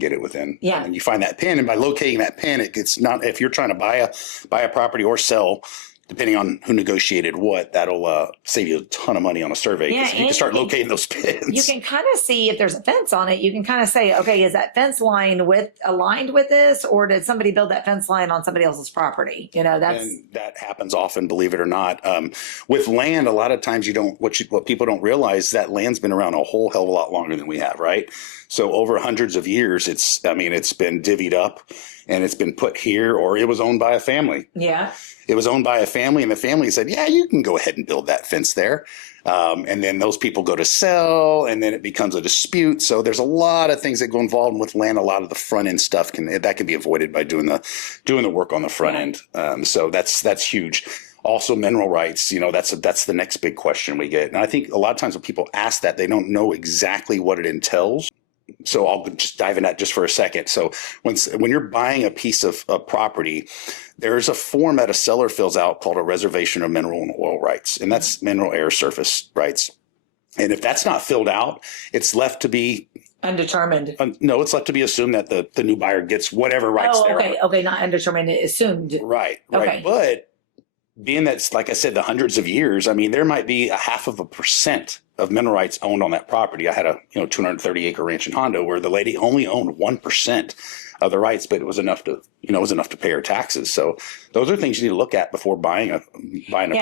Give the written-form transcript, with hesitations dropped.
get it within. Yeah. And you find that pin, and by locating that pin, it gets not, if you're trying to buy a property or sell, depending on who negotiated what, that'll save you a ton of money on a survey. Yeah, You can start locating those pins. You can kind of see if there's a fence on it. You can kind of say, okay, is that fence line aligned with this, or did somebody build that fence line on somebody else's property? And that happens often, believe it or not. With land, a lot of times what people don't realize, that land's been around a whole hell of a lot longer than we have, right? So over hundreds of years, it's been divvied up and it's been put here, or it was owned by a family. Yeah. It was owned by a family, and the family said, yeah, you can go ahead and build that fence there. And then those people go to sell, and then it becomes a dispute. So there's a lot of things that go involved with land. A lot of the front end stuff can be avoided by doing the work on the front end. So that's huge. Also, mineral rights, that's the next big question we get. And I think a lot of times when people ask that, they don't know exactly what it entails. So I'll just dive in that just for a second. So when you're buying a piece of property, there's a form that a seller fills out called a reservation of mineral and oil rights, and that's mineral air surface rights. And if that's not filled out, it's left to be undetermined. No, it's left to be assumed that the new buyer gets whatever rights. Okay, not undetermined, assumed. Right. Okay. But being that's, like I said, the hundreds of years, there might be 0.5% of mineral rights owned on that property. I had a 230 acre ranch in Hondo where the lady only owned 1% of the rights, but it was enough to pay her taxes. So those are things you need to look at before buying a property.